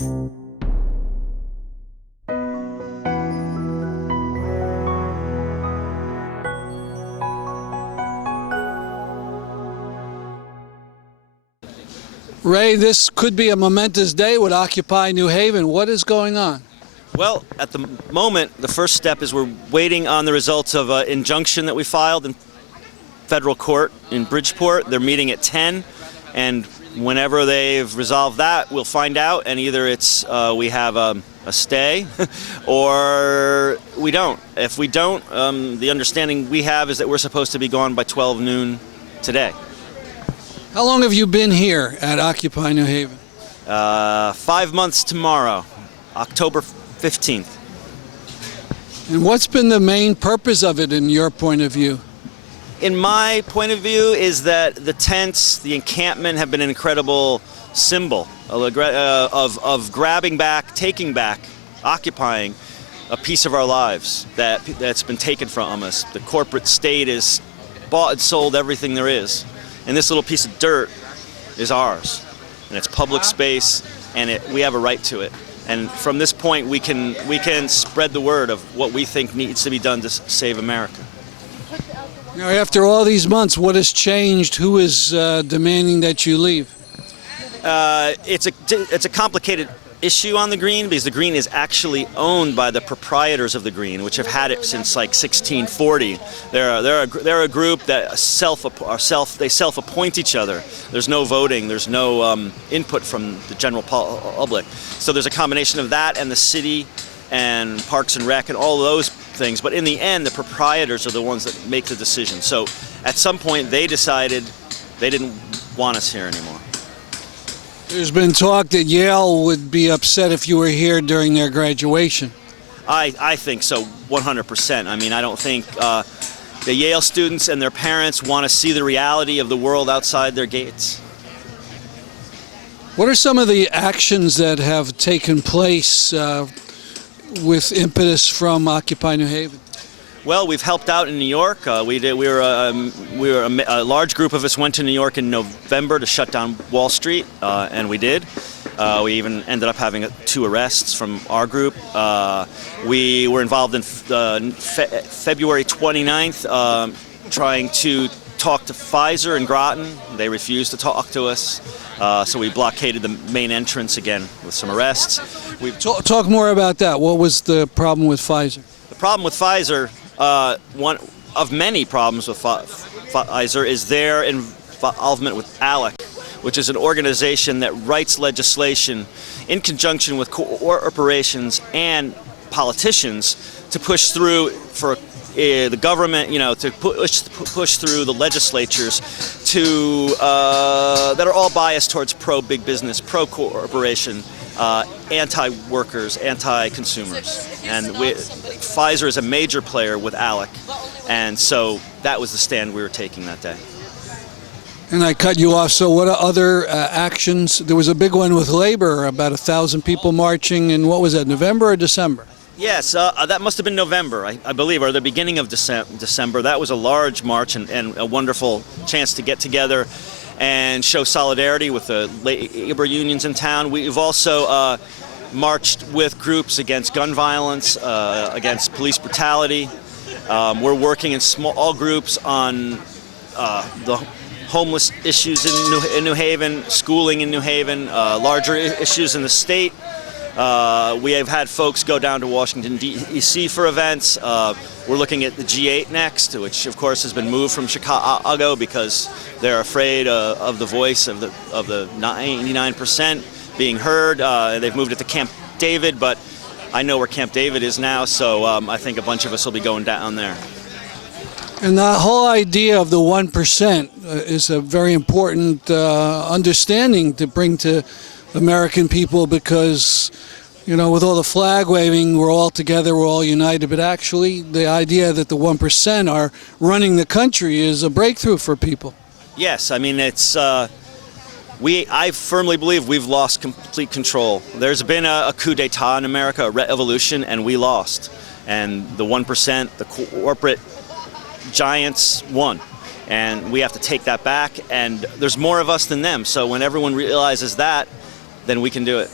Ray, this could be a momentous day with Occupy New Haven. What is going on? Well, at the moment, the first step is we're waiting on the results of an injunction that we filed in federal court in Bridgeport. They're meeting at 10, and whenever they've resolved that, we'll find out, and either it's we have a stay or we don't. If we don't, the understanding we have is that we're supposed to be gone by 12 noon today. How long have you been here at Occupy New Haven? 5 months tomorrow, October 15th. And what's been the main purpose of it in your point of view? In my point of view is that the tents, the encampment have been an incredible symbol of grabbing back, taking back, occupying a piece of our lives that's been taken from us. The corporate state has bought and sold everything there is. And this little piece of dirt is ours. And it's public space, and we have a right to it. And from this point, we can spread the word of what we think needs to be done to save America. Now, after all these months, what has changed? Who is demanding that you leave? It's a complicated issue on the Green because the Green is actually owned by the proprietors of the Green, which have had it since like 1640. They're a group that self-appoint each other. There's no voting. There's no input from the general public. So there's a combination of that and the city and Parks and Rec and all those things. But in the end, the proprietors are the ones that make the decision. So at some point, they decided they didn't want us here anymore. There's been talk that Yale would be upset if you were here during their graduation. I think so, 100%. I mean, I don't think the Yale students and their parents want to see the reality of the world outside their gates. What are some of the actions that have taken place with impetus from Occupy New Haven? Well, we've helped out in New York. A large group of us went to New York in November to shut down Wall Street, and we did. We even ended up having 2 arrests from our group. We were involved in February 29th, trying to talk to Pfizer in Groton. They refused to talk to us, so we blockaded the main entrance again with some arrests. Talk more about that. What was the problem with Pfizer? The problem with Pfizer, one of many problems with Pfizer, is their involvement with ALEC, which is an organization that writes legislation in conjunction with corporations and politicians to push through for the government, to push through the legislatures that are all biased towards pro-big business, pro-corporation, anti-workers, anti-consumers. And Pfizer is a major player with ALEC, and so that was the stand we were taking that day. And I cut you off, so what are other actions? There was a big one with labor, about 1,000 people marching in, what was that, November or December? Yes, that must have been November, I believe, or the beginning of December. That was a large march and a wonderful chance to get together and show solidarity with the labor unions in town. We've also marched with groups against gun violence, against police brutality. We're working in small groups on the homeless issues in New Haven, schooling in New Haven, larger issues in the state. We have had folks go down to Washington, D.C. for events. We're looking at the G8 next, which of course has been moved from Chicago because they're afraid of the voice of the 99% being heard. They've moved it to Camp David, but I know where Camp David is now, so I think a bunch of us will be going down there. And the whole idea of the 1% is a very important understanding to bring to American people because, with all the flag waving, we're all together, we're all united, but actually the idea that the 1% are running the country is a breakthrough for people. Yes, I mean, I firmly believe we've lost complete control. There's been a coup d'etat in America, a revolution, and we lost. And the 1%, the corporate giants won. And we have to take that back, and there's more of us than them. So when everyone realizes that, then we can do it.